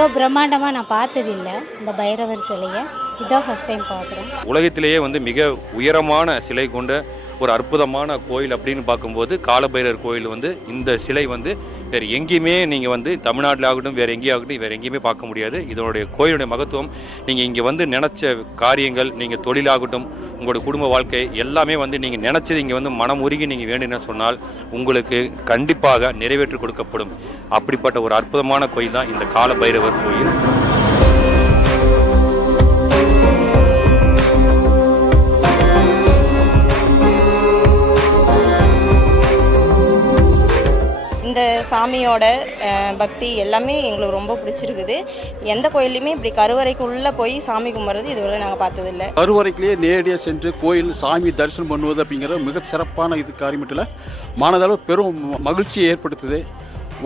இவ்வளோ பிரம்மாண்டமாக நான் பார்த்ததில்லை. இந்த பைரவர் சிலையை இதான் ஃபஸ்ட் டைம் பார்க்குறேன். உலகத்திலேயே மிக உயரமான சிலை கொண்ட ஒரு அற்புதமான கோயில் அப்படின்னு பார்க்கும்போது காலபைரவர் கோயில் இந்த சிலை வேறு எங்கேயுமே நீங்கள் தமிழ்நாட்டில் ஆகட்டும் வேறு எங்கேயாகட்டும் வேறு எங்கேயுமே பார்க்க முடியாது. இதனுடைய கோயிலுடைய மகத்துவம் நீங்கள் இங்கே நினச்ச காரியங்கள், நீங்கள் தொழிலாகட்டும் உங்களோட குடும்ப வாழ்க்கை எல்லாமே நீங்கள் நினச்சது இங்கே மனம் உருகி நீங்கள் வேணும்னு சொன்னால் உங்களுக்கு கண்டிப்பாக நிறைவேற்றி கொடுக்கப்படும். அப்படிப்பட்ட ஒரு அற்புதமான கோயில் தான் இந்த காலபைரவர் கோயில். இந்த சாமியோட பக்தி எல்லாமே எங்களுக்கு ரொம்ப பிடிச்சிருக்குது. எந்த கோயிலையுமே இப்படி கருவறைக்குள்ளே போய் சாமி கும்பிட்றது இதுவரை நாங்கள் பார்த்ததில்லை. கருவறைக்குள்ளேயே நேரடியாக சென்று கோயில் சாமி தரிசனம் பண்ணுவது அப்படிங்கிறது மிக சிறப்பான இது காரியமட்டில் மனதளவு பெரும் மகிழ்ச்சியை ஏற்படுத்துது.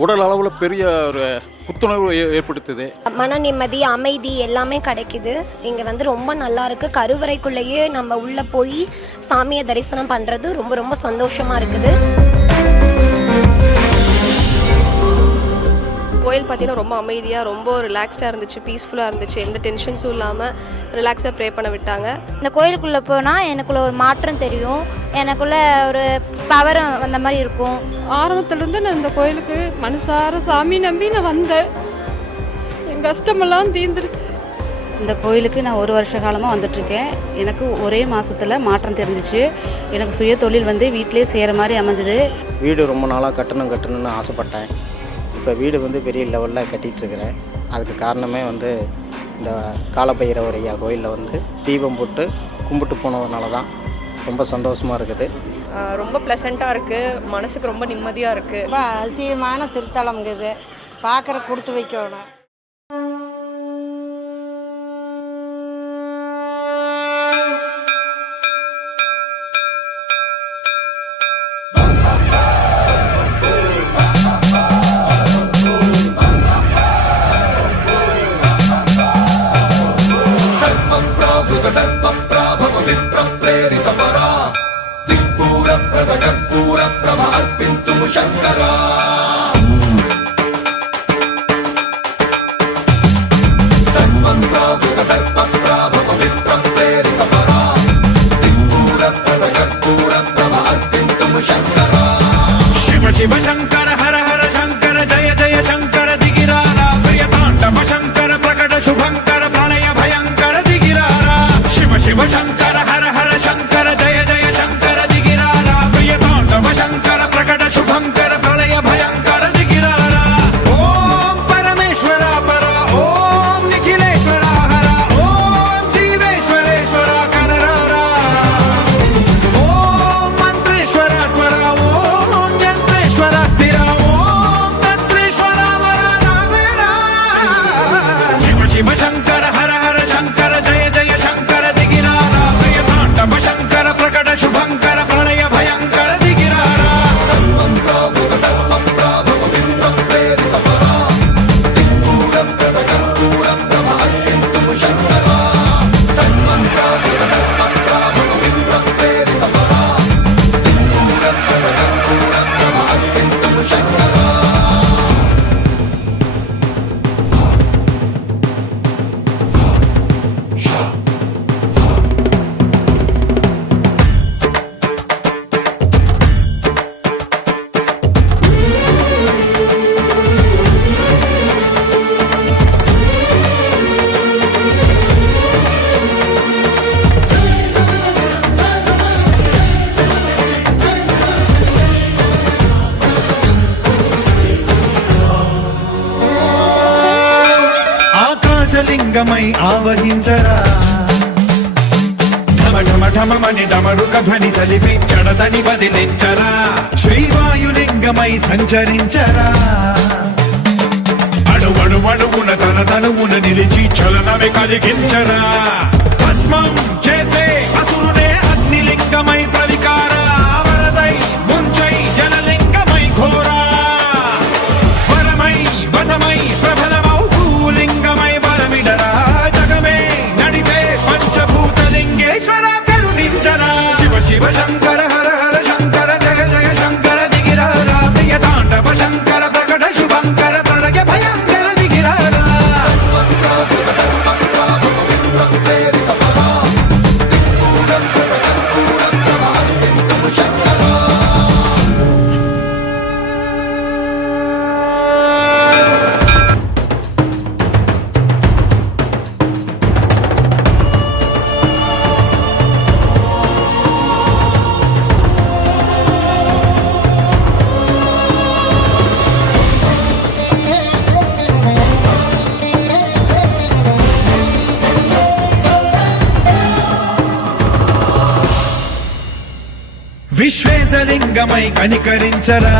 உடல் அளவில் பெரிய ஒரு புத்துணர்வு ஏற்படுத்துது. மன நிம்மதி, அமைதி எல்லாமே கிடைக்குது. இங்கே ரொம்ப நல்லா இருக்குது. கருவறைக்குள்ளேயே நம்ம உள்ளே போய் சாமியை தரிசனம் பண்ணுறது ரொம்ப ரொம்ப சந்தோஷமாக இருக்குது. கோயில் பார்த்தீங்கன்னா ரொம்ப அமைதியாக, ரொம்ப ரிலாக்ஸ்டாக இருந்துச்சு, பீஸ்ஃபுல்லாக இருந்துச்சு. எந்த டென்ஷன்ஸும் இல்லாமல் ரிலாக்ஸாக ப்ரே பண்ண விட்டாங்க. இந்த கோயிலுக்குள்ளே போனால் எனக்குள்ள ஒரு மாற்றம் தெரியும், எனக்குள்ள ஒரு பவர் அந்த மாதிரி இருக்கும். ஆரம்பத்துலேருந்து நான் இந்த கோயிலுக்கு மனசார சாமி நம்பி நான் வந்தேன். என் கஷ்டமெல்லாம் தீர்ந்துருச்சு. இந்த கோயிலுக்கு நான் 1 வருஷ காலமாக வந்துட்டுருக்கேன். எனக்கு ஒரே மாதத்தில் மாற்றம் தெரிஞ்சிச்சு. எனக்கு சுய தொழில் வீட்டிலே செய்கிற மாதிரி அமைஞ்சது. வீடு ரொம்ப நாளாக கட்டணும்னு ஆசைப்பட்டேன். இப்போ வீடு பெரிய லெவலில் கட்டிகிட்ருக்கிறேன். அதுக்கு காரணமே இந்த காலபைரவர் ஐயா கோயிலில் தீபம் போட்டு கும்பிட்டு போனதுனால தான். ரொம்ப சந்தோஷமாக இருக்குது. ரொம்ப ப்ளசண்ட்டாக இருக்குது. மனசுக்கு ரொம்ப நிம்மதியாக இருக்குது. ரொம்ப அதிசயமான திருத்தலம்ங்குது. பார்க்குற கொடுத்து வைக்கணும். शिव शंकर हर हर शंकर जय जय शंकर दिगिरारा प्रिय तांडव शंकर प्रकट शुभंकर प्रणय भयंकर दिगिरारा शिव शिव शंकर हर हर शंकर जय जय शंकर दिगिरारा प्रिय तांडव शंकर प्रकट शुभंकर प्रणय भयंकर दिगिरारा ओम परमेश्वरा परा ओम निखिलेश्वरा हरा ओम जीवेश्वरेश्वरा कररारा ओम मंत्रेश्वरा स्वरा ओम यंत्रेश्वरा स्थिरा ओम तंत्रेश्वरा वरा नामेरा शिव शिव शंकर हर हर शंकर जय जय शंकर दिगिरारा प्रिय तांडव शंकर प्रकट शुभंकर प्रणय भयंकर दिगिरारा ఆకాశలింగమై ఆవహించరా ఢమ ఢమ ఢమమని డమరుక ధ్వని సలిపి జడదని వదిలించరా శ్రీవాయులింగమై సంచరించరా అణువణువున తన తనువున నిలిచి చలనమే కలిగించరా భస్మం చేసే అసురునే అగ్నిలింగమై ప్రవికార వరదై ముంచై జలలింగమై ఘోరా వరమై వసమై ప్రబలమౌ భూలింగమై బలమిడరా జగమే నడిపే పంచభూతలింగేశ్వర కరుణించరా శివ శివ శంకర హర హర శంకర జయ జయ శంకర దిగిరారా ప్రియ తాండవ శంకర ప్రకట శుభంకర ప్రళయ భయంకర దిగిరారా ప్రాణేశలింగమై కనికరించరా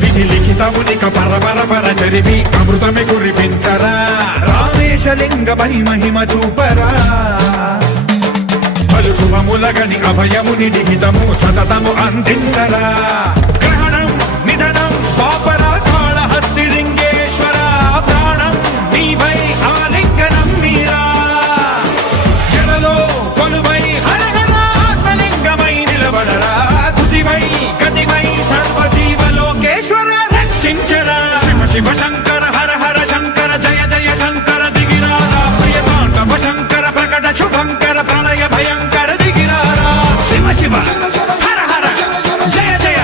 విధి లిఖితమునిక పరపర చరిమి అమృతమి కురిపించరా రామేశలింగమై మహిమ చూపరా పలు శుభములగని అభయముని లిఖితము సతతము అందించరా గ్రహణం నిధనం పాపరా కాళహస్తిలింగేశ్వర ప్రాణం నీవై ఆలింగనం మీరా జనలో కొలువై హరహర ఆత్మలింగమై నిలబడరా తుదివై గతివై సర్వజీవలోకేశ్వర రక్షించరా శివ శివ శంకర హర హర శంకర జయ జయ శంకర దిగిరారా ప్రియతాండవ శంకర ప్రకట శుభంకర ప్రళయ భయంకర దిగిరారా శివ శివ హర హర జయ జయ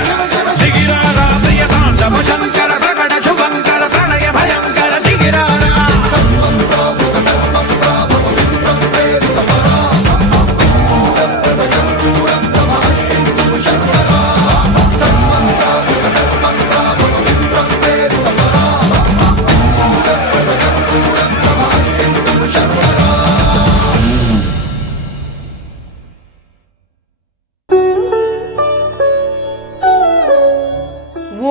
దిగిరారా ప్రియతాండవ శంకర ప్రకట శుభంకర ప్రళయ భయంకర దిగిరారా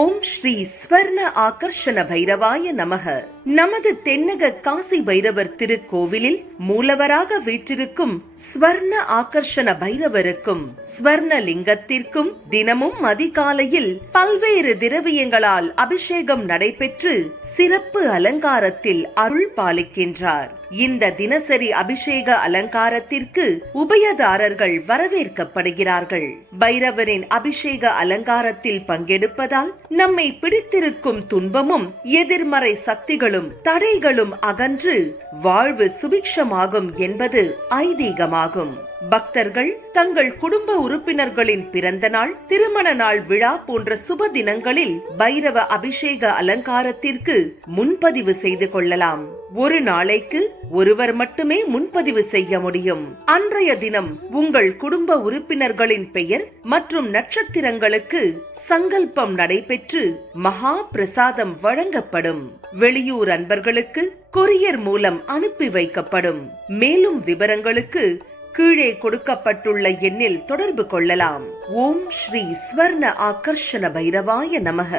ஓம் ஸ்ரீ ஸ்வர்ண ஆகர்ஷண பைரவாய நமக. நமது தென்னக காசி பைரவர் திருக்கோவிலில் மூலவராக வீற்றிருக்கும் ஸ்வர்ண ஆகர்ஷண பைரவருக்கும் ஸ்வர்ண லிங்கத்திற்கும் தினமும் அதிகாலையில் பல்வேறு திரவியங்களால் அபிஷேகம் நடைபெற்று சிறப்பு அலங்காரத்தில் அருள் பாலிக்கின்றார். இந்த தினசரி அபிஷேக அலங்காரத்திற்கு உபயதாரர்கள் வரவேற்கப்படுகிறார்கள். பைரவரின் அபிஷேக அலங்காரத்தில் பங்கெடுப்பதால் நம்மை பிடித்திருக்கும் துன்பமும் எதிர்மறை சக்திகளும் தடைகளும் அகன்று வாழ்வு சுபிக்ஷமாகும் என்பது ஐதீகமாகும். பக்தர்கள் தங்கள் குடும்ப உறுப்பினர்களின் பிறந்த நாள், திருமண நாள் விழா போன்ற சுப தினங்களில் பைரவ அபிஷேக அலங்காரத்திற்கு முன்பதிவு செய்து கொள்ளலாம். ஒரு நாளைக்கு ஒருவர் மட்டுமே முன்பதிவு செய்ய முடியும். அன்றைய தினம் உங்கள் குடும்ப உறுப்பினர்களின் பெயர் மற்றும் நட்சத்திரங்களுக்கு சங்கல்பம் நடைபெற்று மகா பிரசாதம் வழங்கப்படும். வெளியூர் அன்பர்களுக்கு கொரியர் மூலம் அனுப்பி வைக்கப்படும். மேலும் விவரங்களுக்கு கீழே கொடுக்கப்பட்டுள்ள எண்ணில் தொடர்பு கொள்ளலாம். ஓம் ஸ்ரீ ஸ்வர்ண ஆகர்ஷண பைரவாய நமக.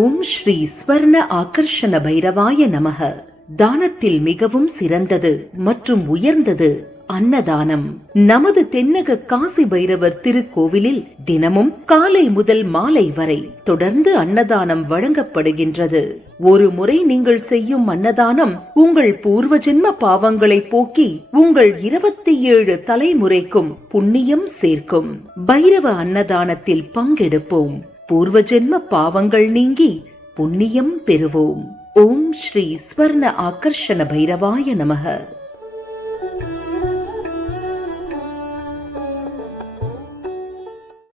ஓம் ஸ்ரீ ஸ்வர்ண ஆகர்ஷண பைரவாய நமக. தானத்தில் மிகவும் சிறந்தது மற்றும் உயர்ந்தது அன்னதானம். நமது தென்னக காசி பைரவர் திருக்கோவிலில் தினமும் காலை முதல் மாலை வரை தொடர்ந்து அன்னதானம் வழங்கப்படுகின்றது. ஒரு முறை நீங்கள் செய்யும் அன்னதானம் உங்கள் பூர்வ ஜென்ம பாவங்களை போக்கி உங்கள் 27 தலைமுறைக்கும் புண்ணியம் சேர்க்கும். பைரவ அன்னதானத்தில் பங்கெடுப்போம். பூர்வ ஜென்ம பாவங்கள் நீங்கி புண்ணியம் பெறுவோம். ஓம் ஸ்ரீ ஸ்வர்ண ஆகர்ஷண பைரவாய நமக.